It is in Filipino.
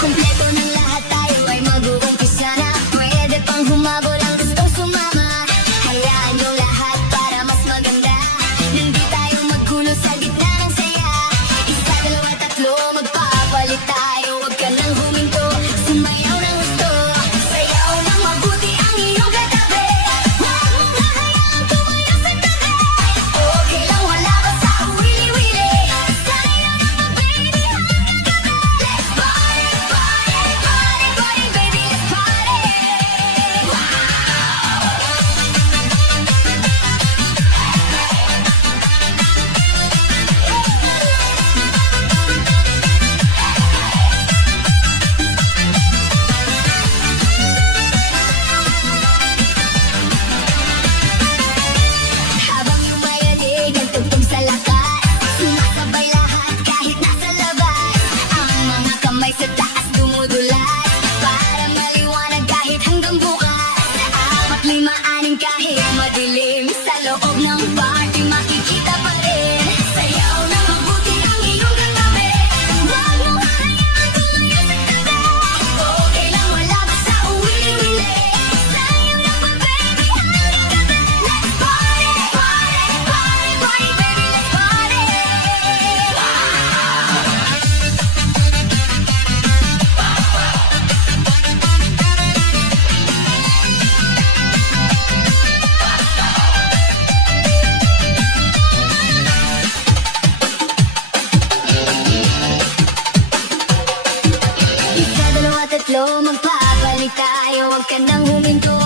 Kumpleto ng lahat, tayo ay mag-uumpisa na. Pwede pang humabol ang gustong sumama. Hayaan yung lahat para mas maganda. Hindi tayo maggulo sa gitna ng saya. Isa, dalawa, tatlo, magpapalit tayo. Huwag ka nang huminto, sumayaw ng gusto. Sayaw ng mabuti ang iyong katabi. Huwag mong hahayaang tumayo sa tabi. Okay lang, wala ka sa wili-wili. Sayaw ng baby hanggang gabi. Let's party, party, party, party, baby, let's party. Habang yumayanig ang tugtog sa lakas, sumasabay lahat kahit nasa labas. Ang mga kamay sa taas dumudulas, para maliwanag kahit hanggang bukas. Apat, lima, anim kahit madilim, sa loob ng party makikita pa rin. Sayaw na mabuti ang iyong katabi. Huwag mong hahayaang tumayo sa tabi. Okay lang, wala ka sa uwili-wili. Sayaw na pa, baby, hanggang gabi. Let's party, party, party, party, baby, let's party. Isa, dalawa, tatlo, magpapalit tayo. Huwag ka nang huminto,